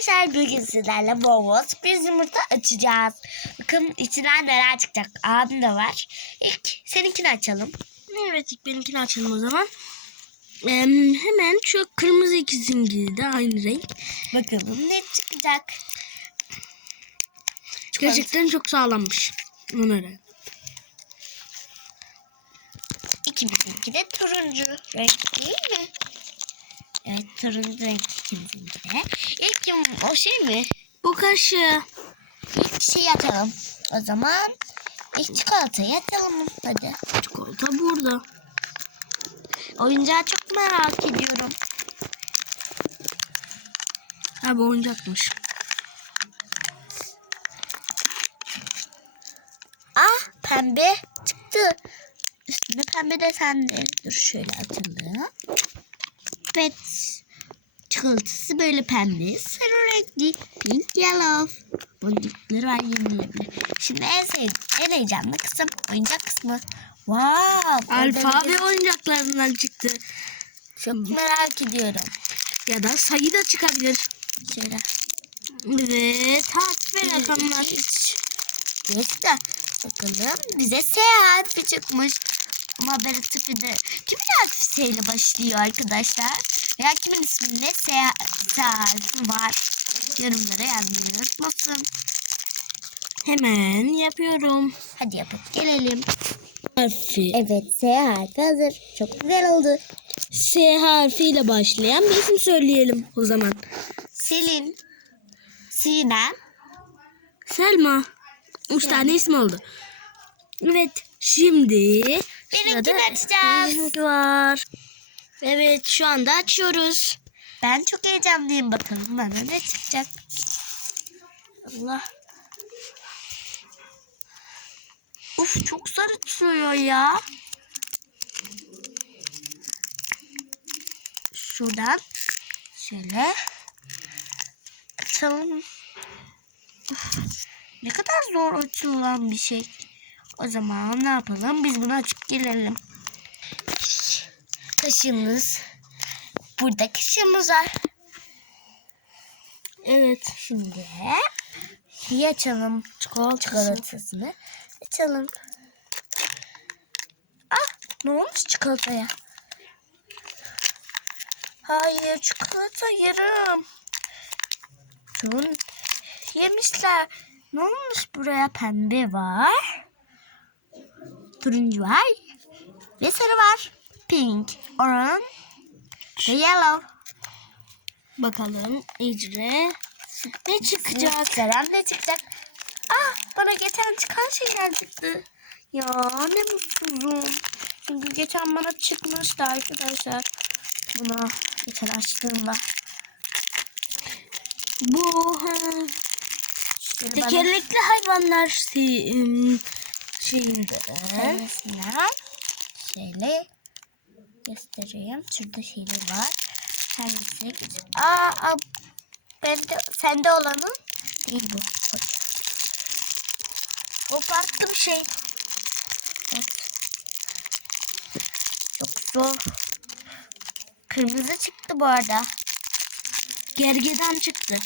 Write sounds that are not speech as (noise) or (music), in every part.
Arkadaşlar bugün sizlerle bol bol sürpriz yumurta açacağız. Bakın içinden neler çıkacak. Abim de var. İlk seninkini açalım. Evet ilk benimkini açalım o zaman. Ee, hemen şu kırmızı ikisinin de aynı renk. Bakalım ne çıkacak. Gerçekten çok sağlammış. Göre. İkimizinki de turuncu renk değil mi? Evet turuncu renk ikimizinki de. İlk yum o şey mi? Bu kaşı. İlk şeyi açalım. O zaman ilk çikolatayı açalım. Hadi. Çikolata burada. Oyuncağı çok merak ediyorum. Ha bu oyuncakmış. Ah pembe çıktı. Üstünde pembe desenli. Dur şöyle atalım. Evet. Çikolatası böyle pembe. Sarı renkli. Pink yellow. Boncukları var yenilebilir. Şimdi en sevdiğim, en heyecanlı kısım oyuncak kısmı. Wow. Alfabe oyuncaklarından çıktı. Çok merak ediyorum. Ya da sayı da çıkabilir. Şöyle. Evet. Harf ve rakamlar. Geçti. Bakalım bize S harfi çıkmış. Ama haberi tipi de kimin harfi S ile başlıyor arkadaşlar? Veya kimin isminde S, S harfi var? Yorumlara yazmayı unutmasın. Hemen yapıyorum. Hadi yapıp gelelim. Harfi. Evet S harfi hazır. Çok güzel oldu. S harfiyle başlayan bir isim söyleyelim o zaman. Selin. Sinem. Selma. Üç tane isim oldu. Evet. Şimdi sırada açacağız. var. Evet şu anda açıyoruz. Ben çok heyecanlıyım bakalım bana ne çıkacak. Allah. Uf çok sarı çıkıyor ya. Şuradan şöyle açalım. Uf, ne kadar zor açılan bir şey. O zaman ne yapalım? Biz bunu açıp gelelim. Kaşığımız. Burada kaşığımız var. Evet. Şimdi iyi açalım Çikolatası. çikolatasını. Açalım. Ah ne olmuş çikolataya? Hayır çikolata yarım. Şun yemişler. Ne olmuş buraya? Pembe var. Turuncu var. Ve sarı var. Pink, orange ve yellow. Bakalım icre ne çıkacak? Selam ne çıkacak? Ah bana geçen çıkan şeyler çıktı. Ya ne mutsuzum. Çünkü geçen bana çıkmıştı arkadaşlar. Buna geçen açtığımda. Bu ha, Şöyle bana tekerlekli hayvanlar şey, şeyinde. Şöyle göstereyim. Şurada şeyler var. Hangisi? Aa, aa bende, sende olanın değil bu. O farklı bir şey. Evet. Çok zor. Kırmızı çıktı bu arada. Gergedan çıktı.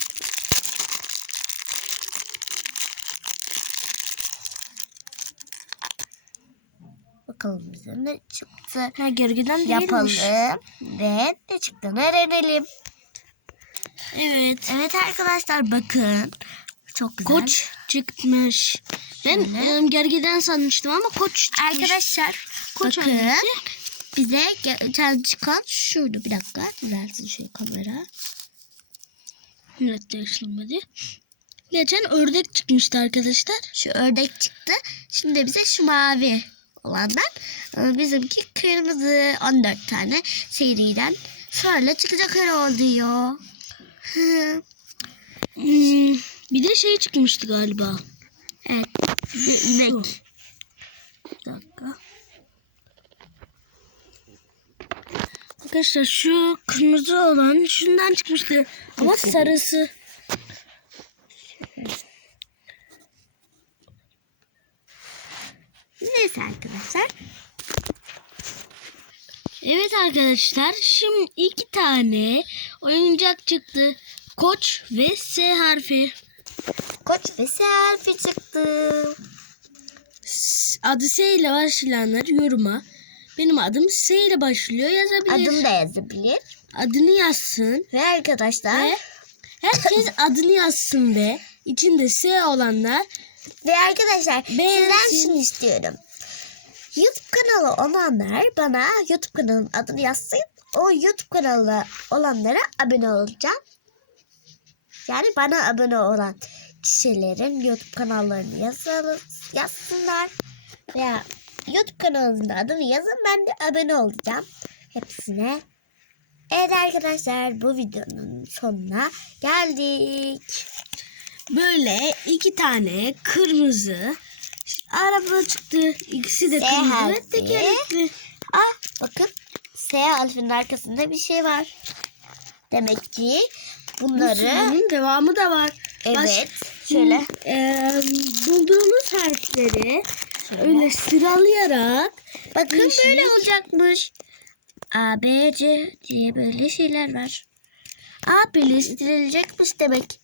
Bakalım ne çıktı. Ha gergedan değilmiş. Yapalım ve ne çıktığını öğrenelim. Evet. Evet arkadaşlar bakın. Çok güzel. Koç çıkmış. Ben Şöyle. ım, gergedan sanmıştım ama koç çıkmış. Arkadaşlar Koç bakın bize geçen çıkan şurada bir dakika düzelsin şu kamera. Evet değiştirmedi. Geçen ördek çıkmıştı arkadaşlar. Şu ördek çıktı. Şimdi bize şu mavi olandan e, bizimki kırmızı 14 tane seriden sonra çıkacak herhalde. Hı. Hmm, bir de şey çıkmıştı galiba. evet. Şu. Bir dakika. Arkadaşlar şu kırmızı olan şundan çıkmıştı. Ama sarısı. Neyse arkadaşlar. Evet arkadaşlar şimdi iki tane oyuncak çıktı. Koç ve S harfi. Koç ve selfie çıktı. S- Adı S ile başlayanlar yoruma. Benim adım S ile başlıyor yazabilir. Adım da yazabilir. Adını yazsın. Ve arkadaşlar Ve herkes (coughs) adını yazsın ve içinde S olanlar ve arkadaşlar Beğensin. sizden şunu istiyorum. YouTube kanalı olanlar bana YouTube kanalının adını yazsın. O YouTube kanalı olanlara abone olacağım. Yani bana abone olan kişilerin YouTube kanallarını yazalım, yazsınlar. Veya YouTube kanalının adını yazın ben de abone olacağım. Hepsine. Evet arkadaşlar bu videonun sonuna geldik. böyle iki tane kırmızı araba çıktı. İkisi de S kırmızı ve tekerlekli. Ah bakın S harfinin arkasında bir şey var. Demek ki bunları Bunun devamı da var. evet şöyle Eee, bulduğumuz harfleri şöyle. öyle sıralayarak bakın değişik. böyle olacakmış. A, B, C diye böyle şeyler var. A birleştirilecekmiş demek.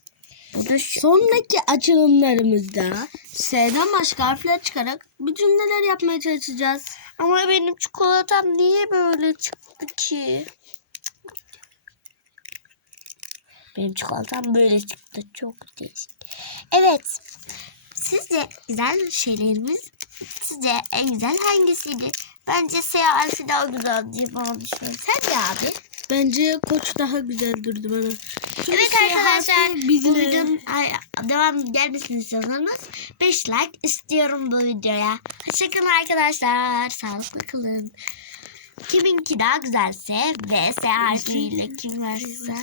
Bu da şu. sonraki açılımlarımızda S'den başka harfler çıkarak bir cümleler yapmaya çalışacağız. Ama benim çikolatam niye böyle çıktı ki? Benim çikolatam böyle çıktı. Çok değişik. Evet. Sizce güzel şeylerimiz sizce en güzel hangisiydi? Bence S harfi daha güzel diye bana düşünüyorum. Sen de abi. Bence koç daha güzel durdu bana. Çünkü Evet S arkadaşlar bu videonun devam gelmesini istiyorsanız 5 like istiyorum bu videoya. Hoşçakalın arkadaşlar. Sağlıklı kalın. Kiminki daha güzelse ve S harfiyle kim varsa.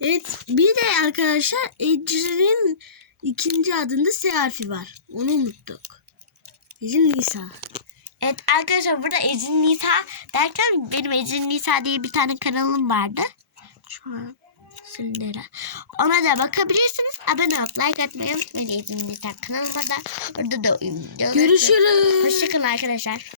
Evet bir de arkadaşlar Ecrin'in ikinci adında S harfi var. Onu unuttuk. Ecrin Nisa. Evet arkadaşlar burada Ecin Nisa derken benim Ecin Nisa diye bir tane kanalım vardı. Şu an Sündera. Ona da bakabilirsiniz. Abone olup like atmayı unutmayın Ecin Nisa kanalıma da. Orada da videoları. Görüşürüz. Hoşçakalın arkadaşlar.